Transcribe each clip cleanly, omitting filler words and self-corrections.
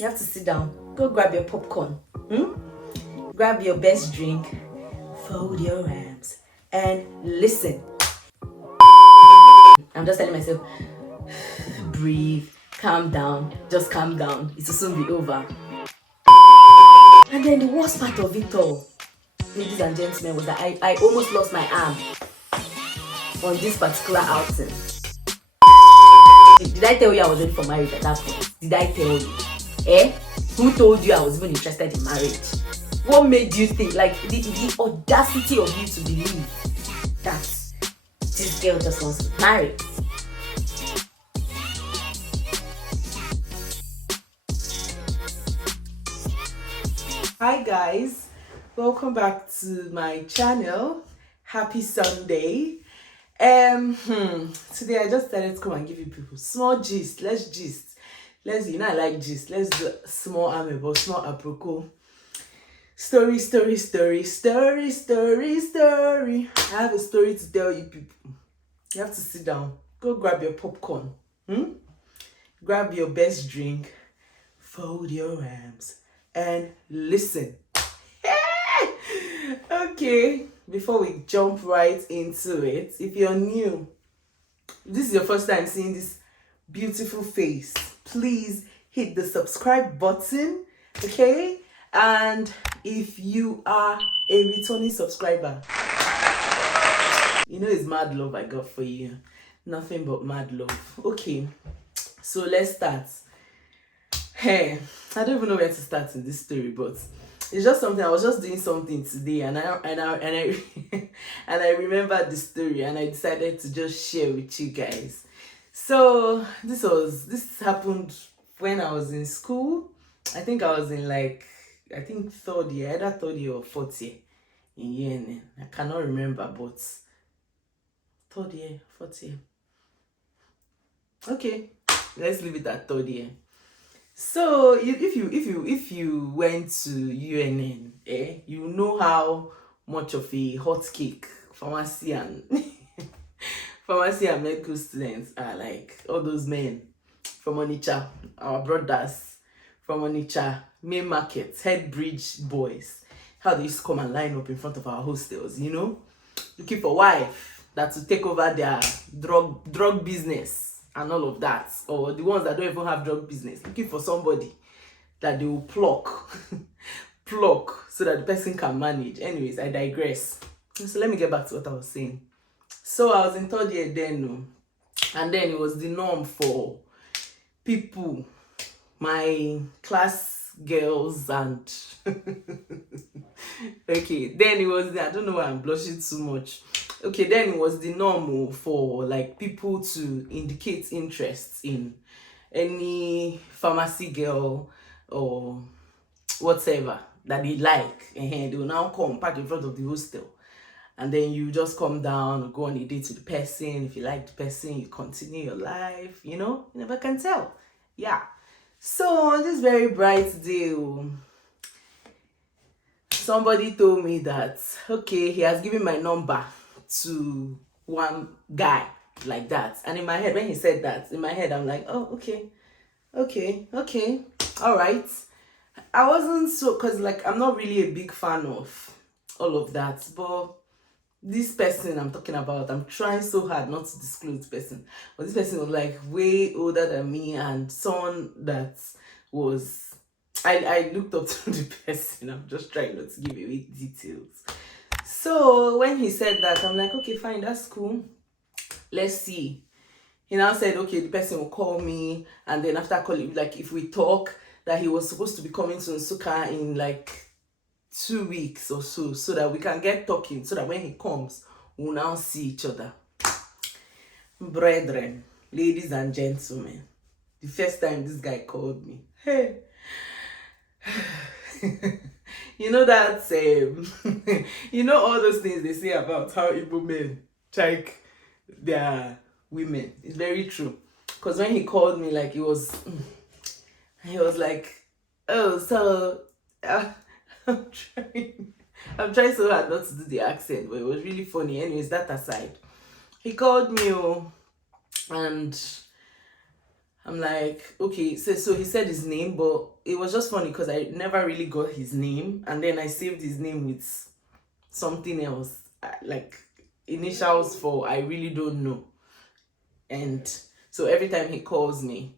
You have to sit down. Go grab your popcorn. Grab your best drink. Fold your arms and listen. I'm just telling myself, breathe, calm down, just calm down. It will soon be over. And then the worst part of it all, ladies and gentlemen, was that I almost lost my arm on this particular outing. Did I tell you I was ready for marriage at that point? Did I tell you? Who told you I was even interested in marriage? What made you think, like, the audacity of you to believe that this girl just wants to marry? Hi guys, welcome back to my channel. Happy Sunday. Today I just decided to come and give you people small gist. Let's gist. I like gist. Let's do small amebo, small aproko. Story. I have a story to tell you people. You have to sit down. Go grab your popcorn. Grab your best drink. Fold your arms and listen. Okay, before we jump right into it, if you're new, this is your first time seeing this beautiful face, please hit the subscribe button, okay? And if you are a returning subscriber, you know it's mad love I got for you. Nothing but mad love. Okay, so let's start. Hey, I don't even know where to start in this story, but it's just something. I was just doing something today, and I and I remembered the story, and I decided to just share with you guys. So this happened when I was in school. I think I was in third year, either third year or fourth year in UNN. I cannot remember, but third year, fourth year. Okay, let's leave it at third year. So if you went to UNN, you know how much of a hot cake pharmacy and medical students are, like all those men from Onitsha, our brothers from Onitsha, main market, head bridge boys, how they used to come and line up in front of our hostels, looking for wife that will take over their drug business and all of that, or the ones that don't even have drug business, looking for somebody that they will pluck so that the person can manage. Anyways, I digress. So let me get back to what I was saying. So I was in third year then, and then it was the norm for people, my class girls, and okay, then it was I don't know why I'm blushing too much. Okay, then it was the normal for like people to indicate interest in any pharmacy girl or whatever that they like, and they will now come park in front of the hostel, and then you just come down or go on a date with the person. If you like the person, you continue your life. You never can tell. Yeah. So on this very bright day, somebody told me that okay, he has given my number to one guy like that. And in my head, when he said that, in my head I'm like, oh, okay, all right. I wasn't so, because like I'm not really a big fan of all of that, but this person I'm talking about, I'm trying so hard not to disclose the person, but this person was like way older than me, and someone that was I looked up to the person. I'm just trying not to give away details. So when he said that, I'm like, okay, fine, that's cool. Let's see. He now said, okay, the person will call me, and then after calling, like if we talk, that he was supposed to be coming to Nsukka in like 2 weeks or so that we can get talking, so that when he comes, we'll now see each other. Brethren, ladies and gentlemen, the first time this guy called me, hey. You know that all those things they say about how Igbo men check their women. It's very true. Because when he called me, like he was like, oh, so I'm trying so hard not to do the accent, but it was really funny. Anyways, that aside, he called me, and I'm like, okay, so he said his name, but it was just funny because I never really got his name, and then I saved his name with something else, like initials for I really don't know. And so every time he calls me,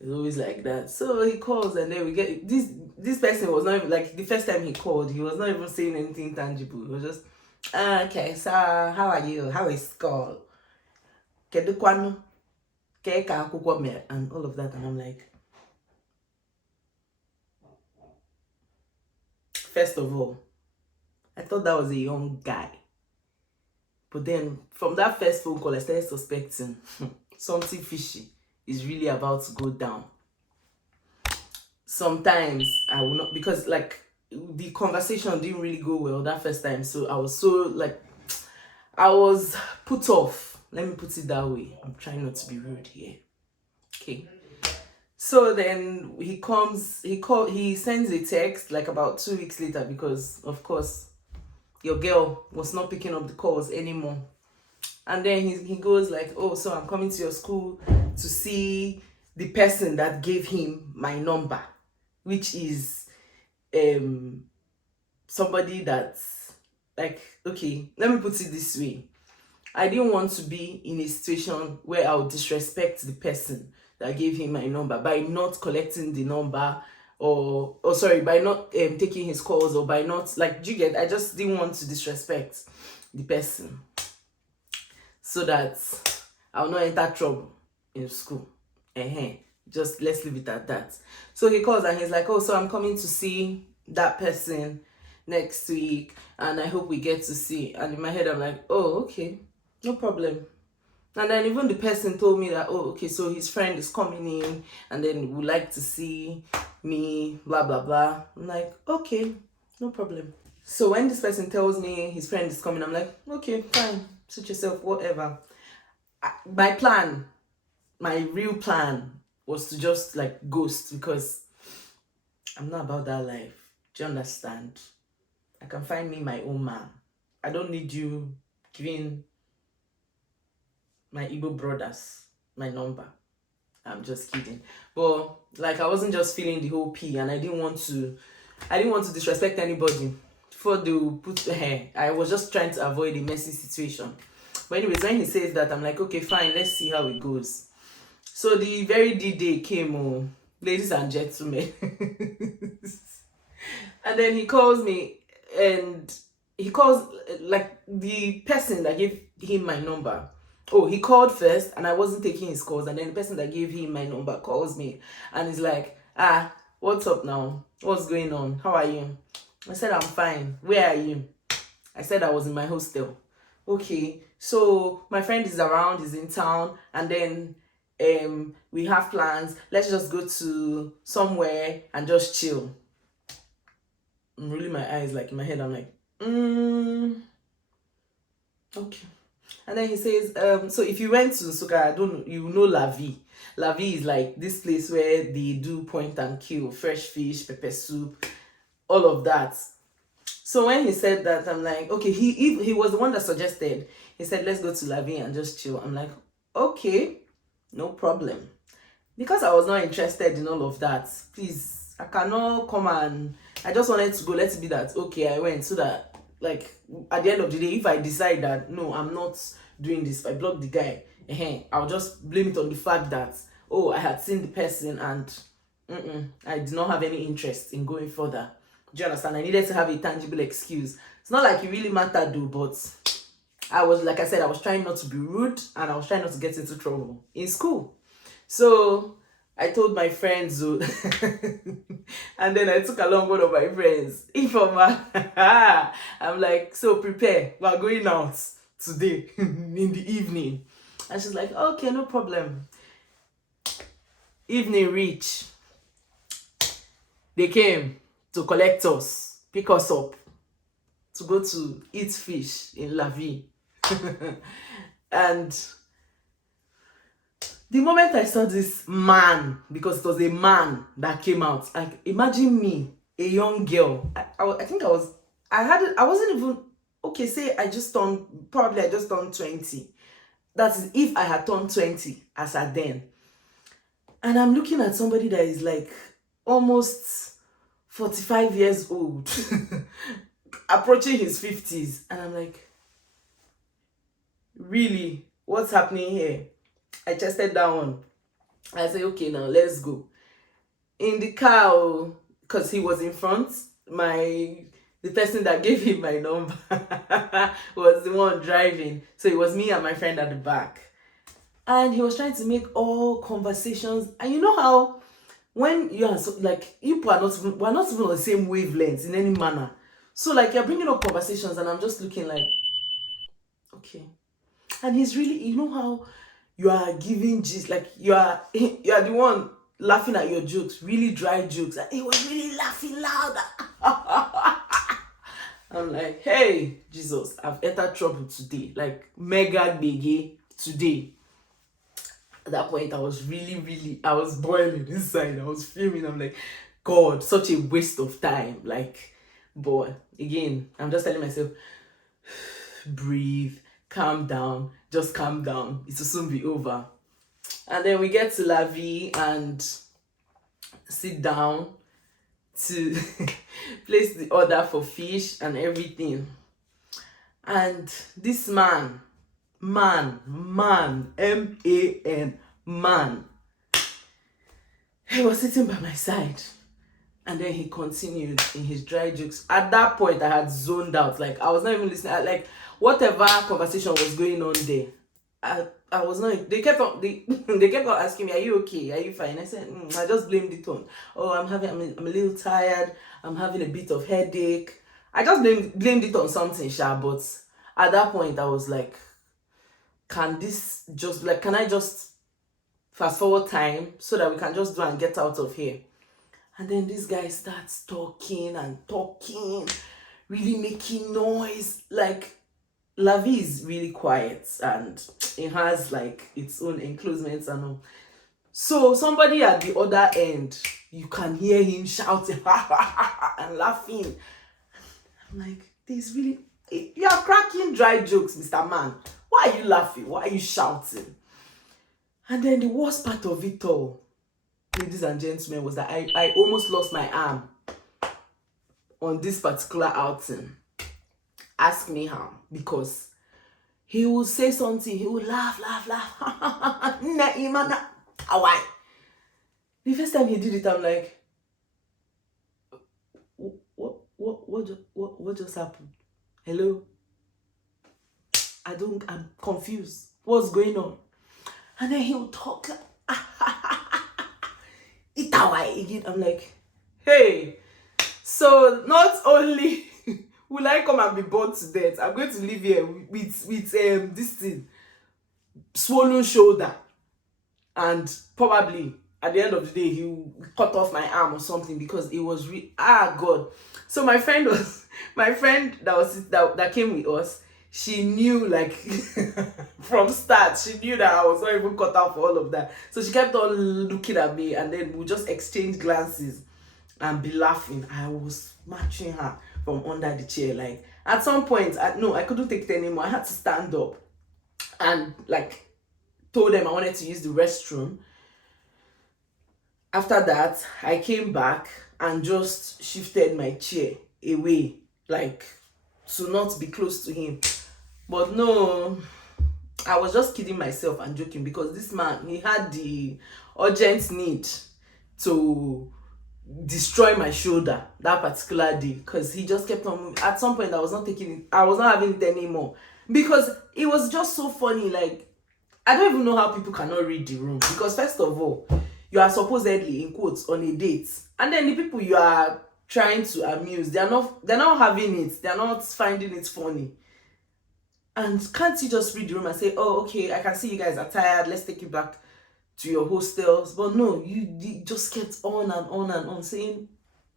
it's always like that. So he calls, and then we get this person was not even, like, the first time he called, he was not even saying anything tangible. He was just, okay, so how are you? How is school? Kedu kwanu? Keka akwụkwọ mere, and all of that. And I'm like, first of all, I thought that was a young guy. But then from that first phone call, I started suspecting something fishy is really about to go down. Sometimes I will not, because like the conversation didn't really go well that first time. So I was so like, I was put off. Let me put it that way. I'm trying not to be rude here. Okay. So then he sends a text like about 2 weeks later, because of course your girl was not picking up the calls anymore. And then he goes like, oh, so I'm coming to your school to see the person that gave him my number, which is somebody that's like, okay, let me put it this way. I didn't want to be in a situation where I would disrespect the person that gave him my number by not collecting the number, or sorry, by not taking his calls, or by not, like, do you get? I just didn't want to disrespect the person, so that I'll not enter trouble in school. Just let's leave it at that. So he calls and he's like, oh, so I'm coming to see that person next week, and I hope we get to see. And in my head, I'm like, oh, okay, no problem. And then even the person told me that, oh, okay, so his friend is coming in, and then would like to see me, blah, blah, blah. I'm like, okay, no problem. So when this person tells me his friend is coming, I'm like, okay, fine, suit yourself, whatever. My real plan was to just like ghost, because I'm not about that life. Do you understand? I can find me my own man. I don't need you giving my Igbo brothers my number. I'm just kidding. But like, I wasn't just feeling the whole pee, and I didn't want to disrespect anybody before they put hair. I was just trying to avoid a messy situation. But anyways, when he says that, I'm like, okay, fine, let's see how it goes. So the very D-Day came, ladies and gentlemen. And then he calls me, and he calls like the person that gave him my number. Oh, he called first, and I wasn't taking his calls, and then the person that gave him my number calls me, and he's like, what's up now? What's going on? How are you? I said, I'm fine. Where are you? I said I was in my hostel. Okay, so my friend is around, is in town, and then we have plans. Let's just go to somewhere and just chill. I'm rolling my eyes, like in my head, I'm like, okay. And then he says, so if you went to Nsukka, I don't know, you know La Vie. La Vie is like this place where they do point and kill, fresh fish, pepper soup, all of that. So when he said that, I'm like, okay, he was the one that suggested. He said, let's go to La Vie and just chill. I'm like, okay, no problem. Because I was not interested in all of that, please, I cannot come, and I just wanted to go. Let it be that, okay, I went, so that, like, at the end of the day, if I decide that, no, I'm not doing this, if I block the guy, I'll just blame it on the fact that, oh, I had seen the person, and I did not have any interest in going further. Do you understand? I needed to have a tangible excuse. It's not like it really mattered though, but I was, like I said, I was trying not to be rude, and I was trying not to get into trouble in school. So I told my friends, and then I took along one of my friends. Informa. I'm like, so prepare, we're going out today in the evening. And she's like, okay, no problem. Evening reach. They came to collect us, pick us up, to go to eat fish in La Vie. And the moment I saw this man, because it was a man that came out, like, imagine me, a young girl. I think I wasn't even, okay, say I just turned 20. That is if I had turned 20 as at then. And I'm looking at somebody that is like almost 45 years old, approaching his 50s. And I'm like, really? What's happening here? I chested down. I said, okay, now let's go. In the car, because he was in front, the person that gave him my number was the one driving. So it was me and my friend at the back. And he was trying to make all conversations. And you know how when you are like, you are not even, we're not even on the same wavelength in any manner. So like you're bringing up conversations and I'm just looking like, okay. And he's really, you know how you are giving gist, like you are the one laughing at your jokes, really dry jokes, and he was really laughing louder. I'm like, hey, Jesus, I've entered trouble today, like mega biggie today. At that point, I was I was boiling inside. I was fuming. I'm like, God, such a waste of time. Like, but again, I'm just telling myself, breathe, calm down, just calm down. It will soon be over. And then we get to La Vie and sit down to place the order for fish and everything. And this man, M-A-N, man, he was sitting by my side. And then he continued in his dry jokes. At that point, I had zoned out. Like, I was not even listening. Like, whatever conversation was going on there, I was not. They kept on. They kept on asking me, "Are you okay? Are you fine?" I said, "I just blamed it on. Oh, I'm a little tired. I'm having a bit of headache. I just blamed it on something, Sha." But at that point, I was like, can I just fast forward time so that we can just do and get out of here? And then this guy starts talking and talking, really making noise. Like, La Vie is really quiet and it has like its own enclosements and all. So somebody at the other end, you can hear him shouting and laughing. I'm like, you are cracking dry jokes, Mr. Man. Why are you laughing? Why are you shouting? And then the worst part of it all, ladies and gentlemen, was that I almost lost my arm on this particular outing. Ask me how. Because he would say something, he would laugh. The first time he did it, I'm like, what just happened? Hello? I'm confused. What's going on? And then he would talk like, again. I'm like, hey, so not only will I come and be bored to death, I'm going to live here with this thing, swollen shoulder, and probably at the end of the day he will cut off my arm or something because it was God. So my friend that came with us, she knew, like, from start, she knew that I was not even cut out for all of that. So she kept on looking at me, and then we just exchange glances and be laughing. I was matching her from under the chair. Like, at some point, I couldn't take it anymore. I had to stand up and, like, told them I wanted to use the restroom. After that, I came back and just shifted my chair away, like, to not be close to him. But no, I was just kidding myself and joking because this man, he had the urgent need to destroy my shoulder that particular day because he just kept on moving. At some point, I was not having it anymore because it was just so funny. Like, I don't even know how people cannot read the room because, first of all, you are supposedly, in quotes, on a date, and then the people you are trying to amuse, they're not having it, they're not finding it funny. And can't you just read the room and say, oh, okay, I can see you guys are tired, let's take you back to your hostels? But no, you just kept on and on saying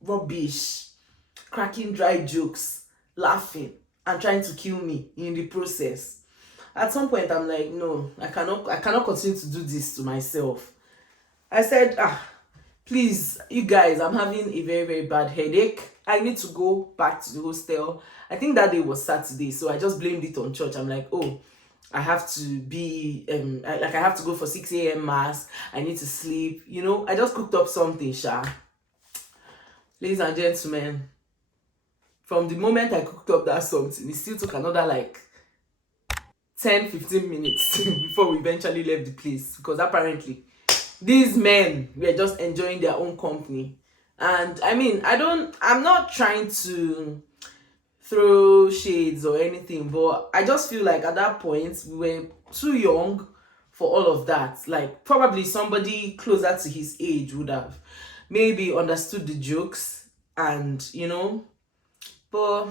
rubbish, cracking dry jokes, laughing, and trying to kill me in the process. At some point, I'm like, no, I cannot continue to do this to myself. I said, please, you guys, I'm having a very, very bad headache. I need to go back to the hostel. I think that day was Saturday, so I just blamed it on church. I'm like, oh, I have to be like I have to go for 6 a.m. mass. I need to sleep. You know, I just cooked up something, Sha. Ladies and gentlemen, from the moment I cooked up that something, it still took another like 10-15 minutes before we eventually left the place, because apparently these men were just enjoying their own company. And I mean, I'm not trying to throw shades or anything, but I just feel like at that point we were too young for all of that. Like, probably somebody closer to his age would have maybe understood the jokes, and you know, but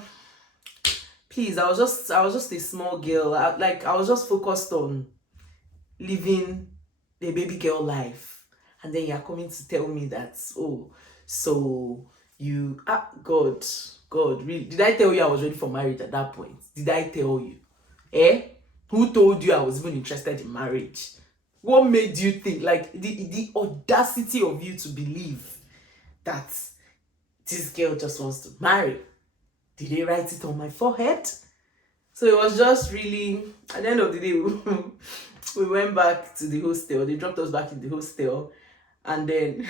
please, I was just a small girl. I was just focused on living the baby girl life, and then you're coming to tell me that, oh, so you, God, really, did I tell you I was ready for marriage at that point? Did I tell you? Who told you I was even interested in marriage? What made you think, like, the audacity of you to believe that this girl just wants to marry? Did they write it on my forehead? So it was just really, at the end of the day, we went back to the hostel. They dropped us back in the hostel. And then,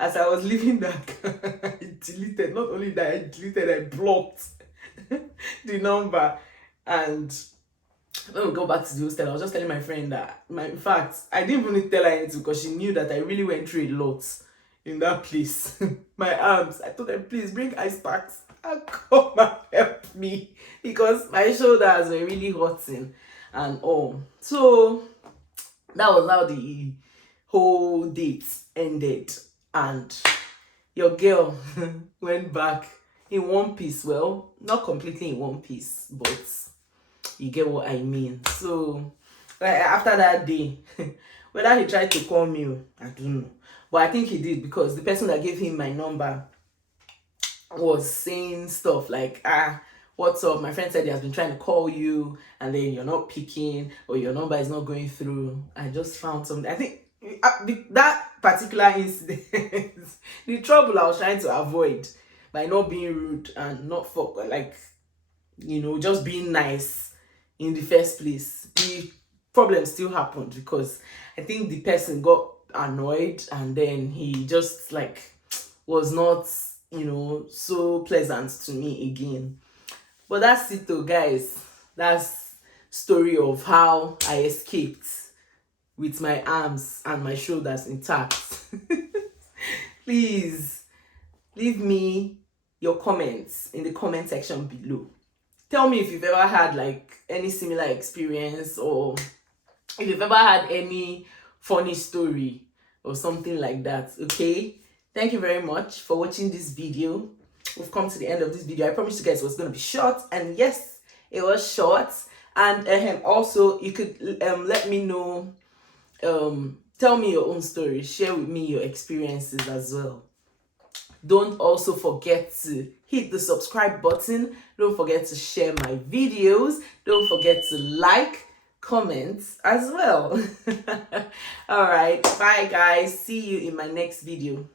as I was leaving that car, I deleted, not only that, I deleted, I blocked the number. And when we go back to the hostel, I was just telling my friend that, in fact, I didn't even tell her anything, because she knew that I really went through a lot in that place. My arms, I told them, please bring ice packs and come and help me, because my shoulders were really hurting and all. So that was how the whole date ended, and your girl went back in one piece. Well, not completely in one piece, but you get what I mean. So like, after that day, whether he tried to call me, I don't know, but I think he did, because the person that gave him my number was saying stuff like, what's up, my friend said he has been trying to call you and then you're not picking, or your number is not going through. I just found something. I think that particular incident the trouble I was trying to avoid by not being rude and not like, you know, just being nice in the first place, the problem still happened, because I think the person got annoyed, and then he just like was not, you know, so pleasant to me again. But that's it though, guys. That's story of how I escaped with my arms and my shoulders intact. Please leave me your comments in the comment section below. Tell me if you've ever had like any similar experience, or if you've ever had any funny story or something like that. Okay, thank you very much for watching this video. We've come to the end of this video. I promised you guys it was going to be short, and yes, it was short. And also you could let me know, tell me your own story, share with me your experiences as well. Don't also forget to hit the subscribe button. Don't forget to share my videos. Don't forget to like, comment as well. All right, bye guys, see you in my next video.